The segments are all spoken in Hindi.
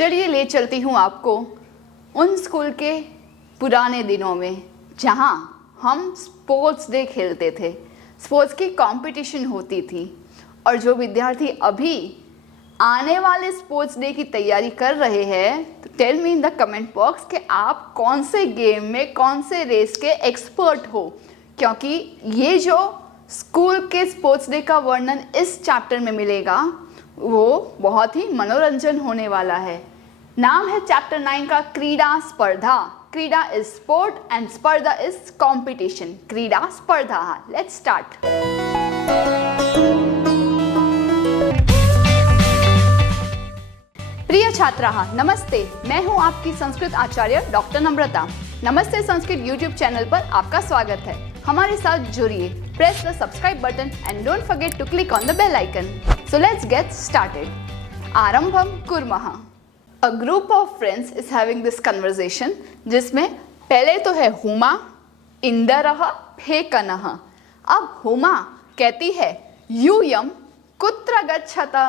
चलिए ले चलती हूँ आपको उन स्कूल के पुराने दिनों में जहाँ हम स्पोर्ट्स डे खेलते थे, स्पोर्ट्स की कंपटीशन होती थी। और जो विद्यार्थी अभी आने वाले स्पोर्ट्स डे की तैयारी कर रहे हैं, तो tell me in the comment box कि आप कौन से गेम में, कौन से रेस के एक्सपर्ट हो, क्योंकि ये जो स्कूल के स्पोर्ट्स डे का वर्णन इस चैप्टर में मिलेगा वो बहुत ही मनोरंजन होने वाला है। नाम है चैप्टर 9 का क्रीड़ा स्पर्धा। क्रीड़ा इज स्पोर्ट एंड स्पर्धा इज कंपटीशन। क्रीड़ा स्पर्धा। Let's start. प्रिय छात्राः, नमस्ते। मैं हूं आपकी संस्कृत आचार्य डॉक्टर नम्रता। नमस्ते संस्कृत यूट्यूब चैनल पर आपका स्वागत है। हमारे साथ जुड़िए। Press the subscribe button and don't forget to click on the bell icon. So let's get started. आरंभम कुर्मः। A group of friends is having this conversation जिसमें पहले तो है हुमा, इंदरः, फेकनः। अब हुमा कहती है यूयम कुत्र गच्छता।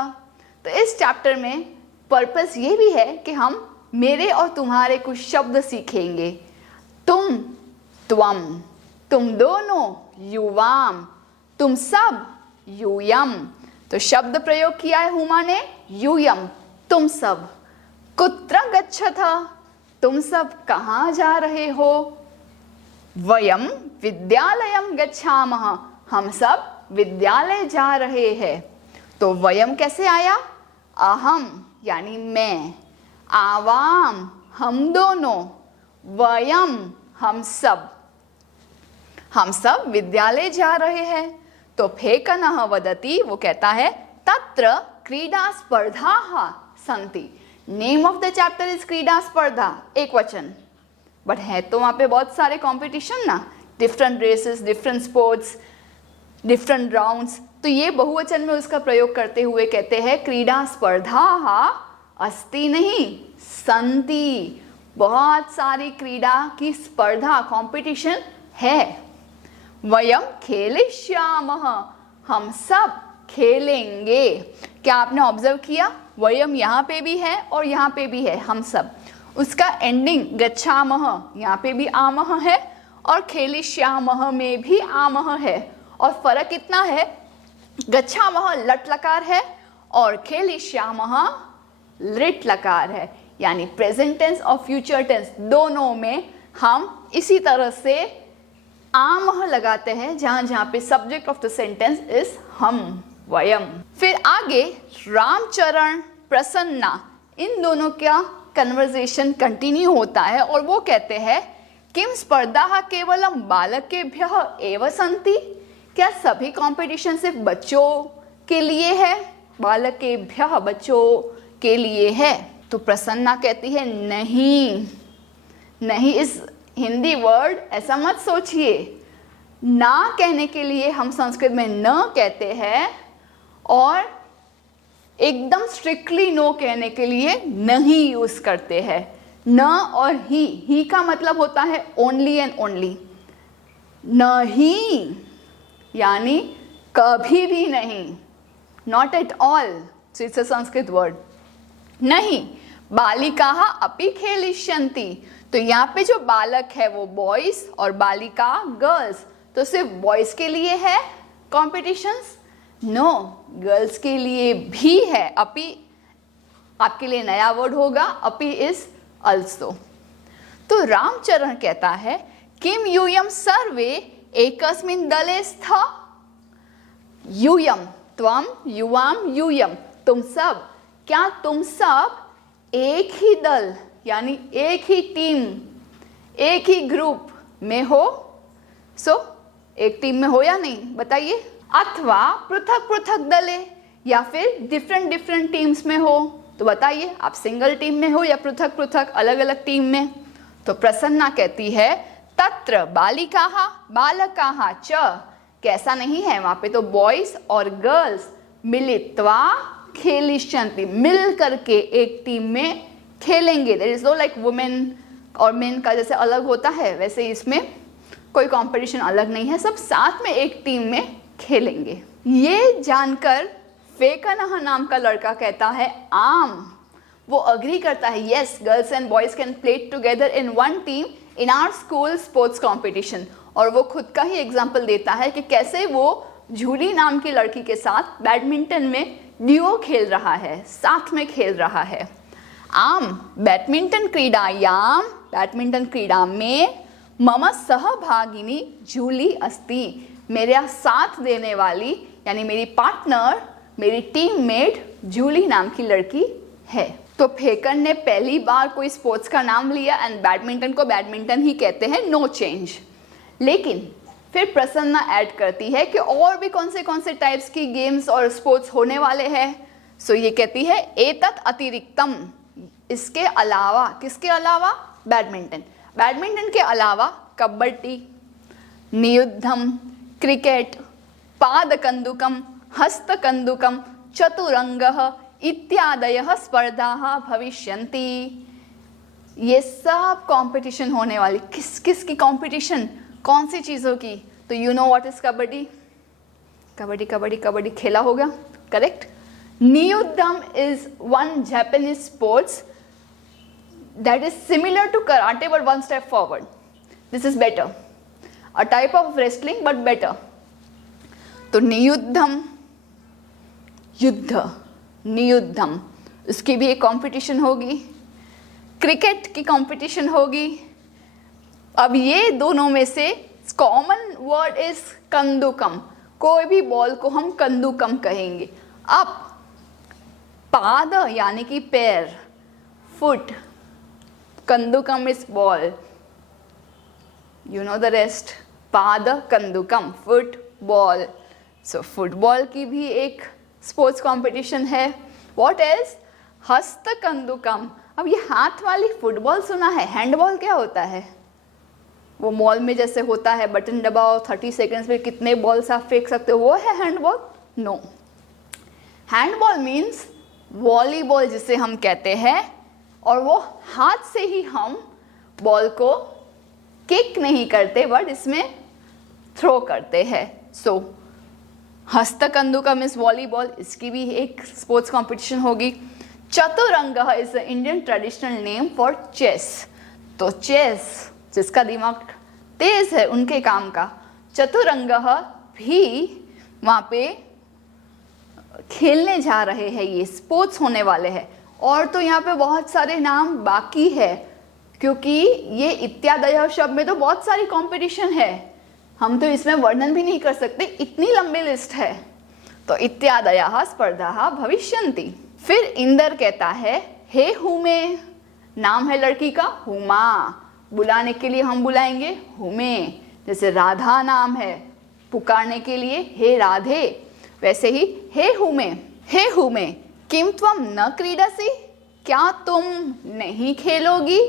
तो इस चैप्टर में पर्पस ये भी है कि हम मेरे और तुम्हारे कुछ शब्द सीखेंगे। तुम, त्वम, तुम दोनों, युवाम, तुम सब, यूयम। तो शब्द प्रयोग किया है हुमा ने, यूयम, तुम सब। कुत्र गच्छथ, तुम सब कहाँ जा रहे हो। वयम विद्यालयम गच्छामः, हम सब विद्यालय जा रहे हैं। तो वयम कैसे आया? अहम यानी मैं, आवाम हम दोनों, वयम हम सब विद्यालय जा रहे हैं। तो फेकनः वदति, वो कहता है तत्र क्रीडा स्पर्धाः सन्ति। Name of the chapter is क्रीडा स्पर्धा, एक वचन, बट है तो वहाँ पे बहुत सारे कंपटीशन ना, different races, different sports, different rounds. तो ये बहुवचन में उसका प्रयोग करते हुए कहते हैं क्रीडा स्पर्धा अस्ति नहीं संति। बहुत सारी क्रीडा की स्पर्धा, कंपटीशन है। वयम खेलिष्यामः, हम सब खेलेंगे। क्या आपने ऑब्जर्व किया? वयम यहाँ पे भी है और यहाँ पे भी है, हम सब। उसका एंडिंग गच्छामः, यहाँ पे भी आमः है और खेलिष्यामः में भी आमः है। और फर्क कितना है? गच्छामः लट लकार है और खेलिष्यामः लिट लकार है, यानी प्रेजेंट टेंस और फ्यूचर टेंस दोनों में हम इसी तरह से आमः लगाते हैं जहाँ जहाँ पे subject of the sentence is हम, वयम। फिर आगे रामचरण, प्रसन्ना, इन दोनों का कन्वर्सेशन कंटिन्यू होता है और वो कहते हैं किम स्पर्धा केवलम बालकेभ्यः एव सन्ति। क्या सभी कंपटीशन सिर्फ बच्चों के लिए है? बालकेभ्यः, बच्चों के लिए है। तो प्रसन्ना कहती है नहीं, नहीं, इस हिंदी वर्ड ऐसा मत सोचिए। ना कहने के लिए हम संस्कृत में न कहते हैं और एकदम स्ट्रिक्टली नो कहने के लिए नहीं यूज करते हैं। न और ही का मतलब होता है ओनली एंड ओनली। नहीं यानी कभी भी नहीं, not at all. So it's a Sanskrit word. नहीं, बालिकाः अपि खेलिष्यन्ति। तो यहाँ पे जो बालक है वो बॉयज और बालिका गर्ल्स। तो सिर्फ बॉयज के लिए है कॉम्पिटिशन्स? नो, गर्ल्स के लिए भी है। अपि आपके लिए नया वर्ड होगा, अपि इज अल्सो। तो रामचरण कहता है किम यूयम सर्वे एकस्मिन् दले स्तः। यूयम, त्वम, युवाम, यूयम, तुम सब। क्या तुम सब एक ही दल यानी एक ही टीम, एक ही ग्रुप में हो? एक टीम में हो या नहीं, बताइए। अथवा पृथक पृथक दले, या फिर डिफरेंट डिफरेंट टीम्स में हो, तो बताइए आप सिंगल टीम में हो या पृथक पृथक अलग अलग टीम में। तो प्रसन्ना कहती है तत्र बालिकाः बालकाः च। कैसा नहीं है, वहाँ पे तो बॉयज और गर्ल्स मिलित्वा खेलिष्यन्ति, मिल करके एक टीम में खेलेंगे। There is no like women और मेन का जैसे अलग होता है, वैसे इसमें कोई कंपटीशन अलग नहीं है, सब साथ में एक टीम में खेलेंगे। ये जानकर फेकनः नाम का लड़का कहता है आम, वो अग्री करता है, yes girls and boys can play together in one team in our school sports competition. और वो खुद का ही एग्जाम्पल देता है कि कैसे वो जूली नाम की लड़की के साथ बैडमिंटन में ड्यूओ खेल रहा है, साथ में खेल रहा है। आम बैडमिंटन क्रीडायां, बैडमिंटन क्रीड़ा में मम सहभागिनी जूली अस्ति, मेरा साथ देने वाली यानी मेरी पार्टनर, मेरी टीममेट जूली नाम की लड़की है। तो फेकन ने पहली बार कोई स्पोर्ट्स का नाम लिया एंड बैडमिंटन को बैडमिंटन ही कहते हैं, नो चेंज। लेकिन फिर प्रसन्ना ऐड करती है कि और भी कौन से टाइप्स की गेम्स और स्पोर्ट्स होने वाले हैं। सो ये कहती है एतत् अतिरिक्तम, इसके अलावा, किसके अलावा? बैडमिंटन। बैडमिंटन के अलावा कबड्डी, नियुद्धम, क्रिकेट, पादकंदुकम, हस्तकंदुकम, चतुरंगः इत्यादयः स्पर्धाः भविष्यन्ति। ये सब कंपटीशन होने वाली, किस किस की कंपटीशन, कौन सी चीज़ों की? तो you know what is kabaddi, kabaddi kabaddi kabaddi खेला होगा, करेक्ट। नियुद्धम is one Japanese sports that is similar to karate but one step forward. This is better, a type of wrestling but better. तो नियुद्धम, युद्ध, नियुद्धम, उसकी भी एक कंपटीशन होगी। क्रिकेट की कंपटीशन होगी। अब ये दोनों में से कॉमन वर्ड इज कंदुकम, कोई भी बॉल को हम कंदुकम कहेंगे। अब पाद यानी कि पैर, फुट, कंदुकम is ball, you know the rest, पाद कंदुकम, फुटबॉल। सो फुटबॉल की भी एक स्पोर्ट्स कंपटीशन है। What else? हस्त कंदुकम। अब ये हाथ वाली फुटबॉल सुना है, हैंडबॉल क्या होता है? वो मॉल में जैसे होता है, बटन दबाओ 30 सेकेंड्स में कितने बॉल्स आप फेंक सकते हो, वो है handball? No, handball means volleyball जिसे हम कहते हैं, और वो हाथ से ही हम बॉल को किक नहीं करते बट इसमें थ्रो करते हैं। सो हस्तकंदुकम इज वॉलीबॉल, इसकी भी एक स्पोर्ट्स कंपटीशन होगी। चतुरंगः is the Indian traditional name for chess. तो चेस, जिसका दिमाग तेज है उनके काम का, चतुरंगः भी वहाँ पे खेलने जा रहे हैं, ये स्पोर्ट्स होने वाले हैं। और तो यहाँ पे बहुत सारे नाम बाकी है, क्योंकि ये इत्यादय शब्द में तो बहुत सारी कंपटीशन है, हम तो इसमें वर्णन भी नहीं कर सकते, इतनी लंबी लिस्ट है। तो इत्यादयः स्पर्धाः भविष्यन्ति। फिर इंदर कहता है हे हुमे, नाम है लड़की का हुमा, बुलाने के लिए हम बुलाएंगे हुमे। जैसे राधा नाम है, पुकारने के लिए हे राधे, वैसे ही हे हुमे। हे हुमे किम त्वम न क्रीडसि, क्या तुम नहीं खेलोगी?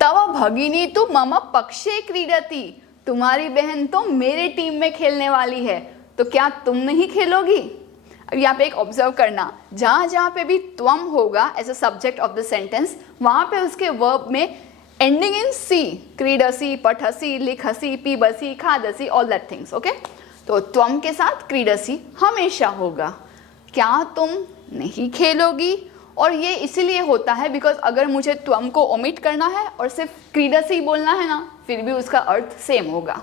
तव भगिनी तु मम पक्षे क्रीडति, तुम्हारी बहन तो मेरे टीम में खेलने वाली है, तो क्या तुम नहीं खेलोगी? अब यहाँ पे एक ऑब्जर्व करना, जहाँ जहाँ पे भी त्वम होगा as a subject of the sentence, वहाँ पे उसके वर्ब में एंडिंग इन सी, क्रीडसी, पठसी, लिखसी, पीबसी, खादसी, ऑल दैट थिंग्स, ओके। तो त्वम के साथ क्रीडसी हमेशा होगा। क्या तुम नहीं खेलोगी? और ये इसीलिए होता है बिकॉज अगर मुझे त्वम को ओमिट करना है और सिर्फ क्रीडसी बोलना है ना, फिर भी उसका अर्थ सेम होगा।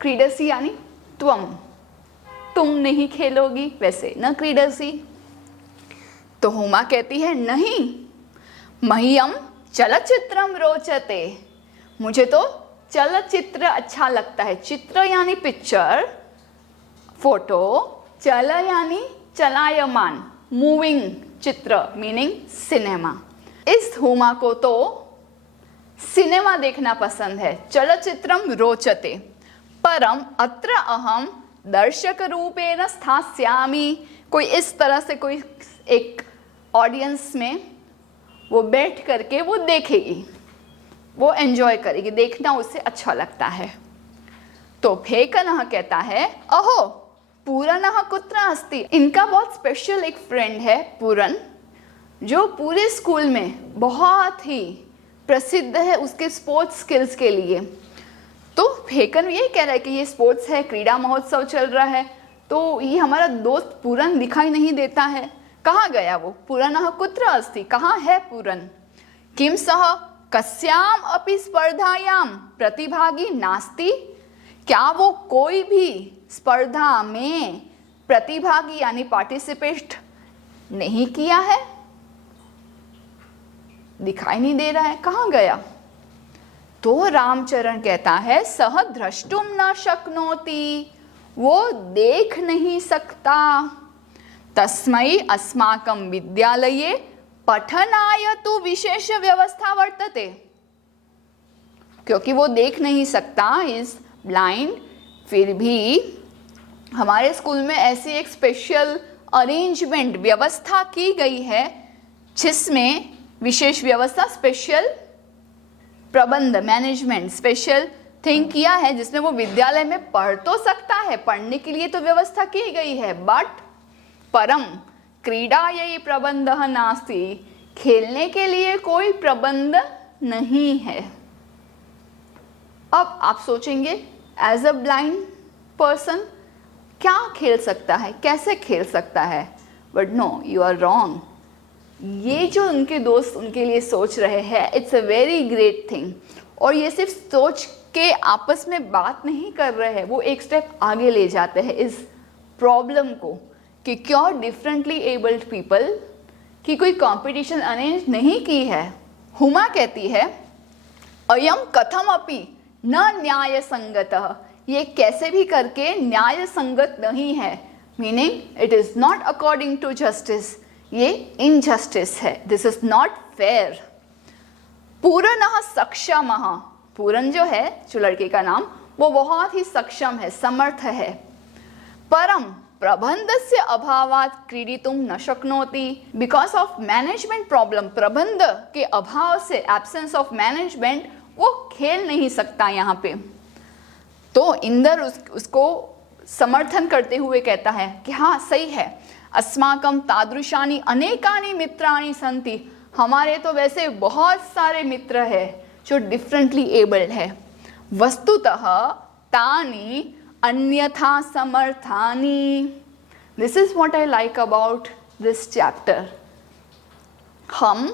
क्रीडसी यानी त्वम, तुम नहीं खेलोगी, वैसे न क्रीडसी। तो हुमा कहती है नहीं, मह्यम चलचित्रम रोचते, मुझे तो चलचित्र अच्छा लगता है। चित्र यानी पिक्चर, फोटो, चल यानी चलायमान, मूविंग, चित्र मीनिंग सिनेमा। इस हुमा को तो सिनेमा देखना पसंद है, चलचित्रम रोचते। परम अत्र अहम दर्शक रूपेण स्थास्यामि, कोई इस तरह से कोई एक ऑडियंस में वो बैठ करके वो देखेगी, वो एंजॉय करेगी, देखना उससे अच्छा लगता है। तो फेकनः कहता है अहो पूरनः कुत्र अस्ति, इनका बहुत स्पेशल एक फ्रेंड है पूरन, जो पूरे स्कूल में बहुत ही प्रसिद्ध है उसके स्पोर्ट्स स्किल्स के लिए। तो फेकन ये कह रहा है कि ये स्पोर्ट्स है, क्रीड़ा महोत्सव चल रहा है, तो ये हमारा दोस्त पूरन दिखाई नहीं देता है, कहाँ गया वो? पूरनः कुत्र अस्ति? कहाँ है पूरन? किम सः कस्याम अपि स्पर्धायां प्रतिभागी नास्ति? क्या वो कोई भी स्पर्धा में प्रतिभागी यानी पार्टिसिपेट नहीं किया है? दिखाई नहीं दे रहा है, कहाँ गया? तो रामचरण कहता है सह द्रष्टुम न शक्नोति, वो देख नहीं सकता। तस्मै अस्माकं विद्यालये पठनाय तु विशेष व्यवस्था वर्तते। क्योंकि वो देख नहीं सकता, इज ब्लाइंड, फिर भी हमारे स्कूल में ऐसी एक स्पेशल अरेंजमेंट व्यवस्था की गई है, जिसमें विशेष व्यवस्था, स्पेशल प्रबंध, मैनेजमेंट, स्पेशल थिंग किया है, जिसमें वो विद्यालय में पढ़ तो सकता है, पढ़ने के लिए तो व्यवस्था की गई है, बट परम क्रीडायै प्रबंधः नास्ति, खेलने के लिए कोई प्रबंध नहीं है। अब आप सोचेंगे एज अ ब्लाइंड पर्सन क्या खेल सकता है, कैसे खेल सकता है? But no, you are wrong. ये जो उनके दोस्त उनके लिए सोच रहे हैं, it's a very great thing. और ये सिर्फ सोच के आपस में बात नहीं कर रहे हैं, वो एक स्टेप आगे ले जाते हैं इस प्रॉब्लम को कि क्यों डिफरेंटली एबल्ड पीपल की कोई कंपटीशन अरेंज नहीं की है। हुमा कहती है अयम कथम अपि न न्याय संगतः, ये कैसे भी करके न्याय संगत नहीं है, meaning it is not according to justice, ये इनजस्टिस है, दिस इज नॉट फेयर। पूरनः सक्षमः, पूरन जो है, जो लड़के का नाम, वो बहुत ही सक्षम है, समर्थ है। परम प्रबंधस्य अभावात् क्रीडितुं न शक्नोति, बिकॉज ऑफ मैनेजमेंट प्रॉब्लम, प्रबंध के अभाव से, एब्सेंस ऑफ मैनेजमेंट, वो खेल नहीं सकता यहाँ पे। तो इंदर उसको समर्थन करते हुए कहता है कि हाँ सही है, अस्माकं तादृशानि अनेकानि मित्राणि सन्ति, हमारे तो वैसे बहुत सारे मित्र हैं जो डिफरेंटली एबल्ड है। वस्तुतः तानि अन्यथा समर्थानि, this is what I like about this chapter. हम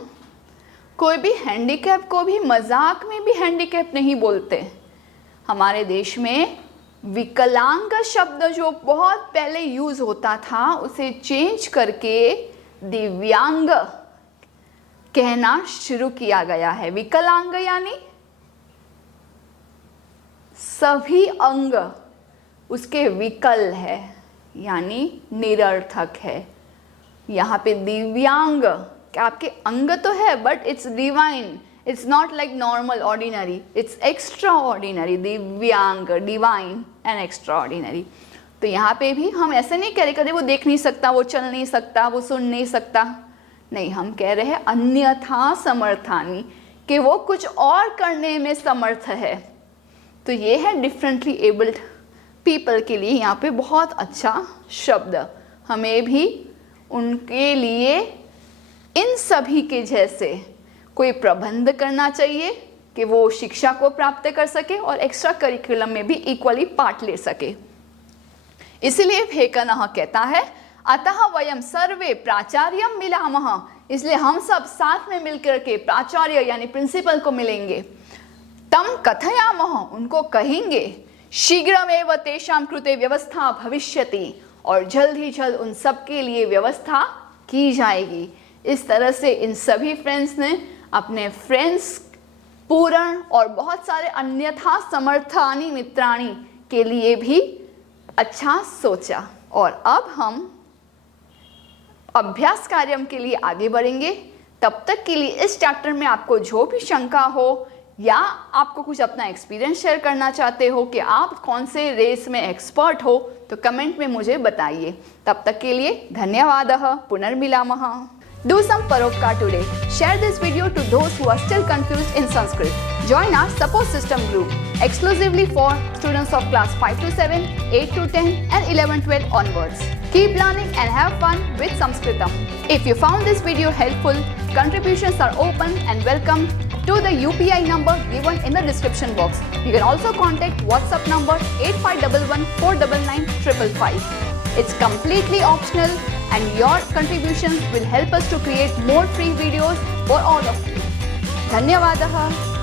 कोई भी हैंडीकैप को भी मजाक में भी हैंडीकैप नहीं बोलते। हमारे देश में विकलांग शब्द जो बहुत पहले यूज होता था, उसे चेंज करके दिव्यांग कहना शुरू किया गया है। विकलांग यानी सभी अंग उसके विकल है, यानी निरर्थक है। यहाँ पे दिव्यांग, क्या आपके अंग तो है, but it's divine, it's not like normal ordinary, it's extra ordinary. दिव्यांग, डिवाइन एंड एक्स्ट्रा ऑर्डिनरी। तो यहाँ पे भी हम ऐसे नहीं कह रहे कभी वो देख नहीं सकता, वो चल नहीं सकता, वो सुन नहीं सकता, नहीं, हम कह रहे हैं अन्यथा समर्थानी, कि वो कुछ और करने में समर्थ है। तो ये है डिफरेंटली एबल्ड पीपल के लिए यहाँ पे बहुत अच्छा शब्द। हमें भी उनके लिए इन सभी के जैसे कोई प्रबंध करना चाहिए कि वो शिक्षा को प्राप्त कर सके और एक्स्ट्रा करिकुलम में भी इक्वली पार्ट ले सके। इसलिए भेकनः कहता है अतः वयम सर्वे प्राचार्यम मिलामः, इसलिए हम सब साथ में मिलकर के प्राचार्य यानी प्रिंसिपल को मिलेंगे। तम कथयामः, उनको कहेंगे, शीघ्रमेव तेषां कृते व्यवस्था भविष्यति, और जल्द ही जल्द उन सब के लिए व्यवस्था की जाएगी। इस तरह से इन सभी फ्रेंड्स ने अपने फ्रेंड्स पूरण और बहुत सारे अन्यथा समर्थानी मित्राणी के लिए भी अच्छा सोचा। और अब हम अभ्यास कार्यक्रम के लिए आगे बढ़ेंगे। तब तक के लिए इस चैप्टर में आपको जो भी शंका हो या आपको कुछ अपना एक्सपीरियंस शेयर करना चाहते हो कि आप कौन से रेस में एक्सपर्ट हो, तो कमेंट में मुझे बताइए। तब तक के लिए धन्यवादः, पुनर्मिलामः। Do some paropkar today. Share this video to those who are still confused in Sanskrit. Join our support system group exclusively for students of class 5 to 7, 8 to 10 and 11-12 onwards. Keep learning and have fun with Sanskritam. If you found this video helpful, contributions are open and welcome to the UPI number given in the description box. You can also contact WhatsApp number 8511 499 555. It's completely optional. and your contributions will help us to create more free videos for all of you. धन्यवादः.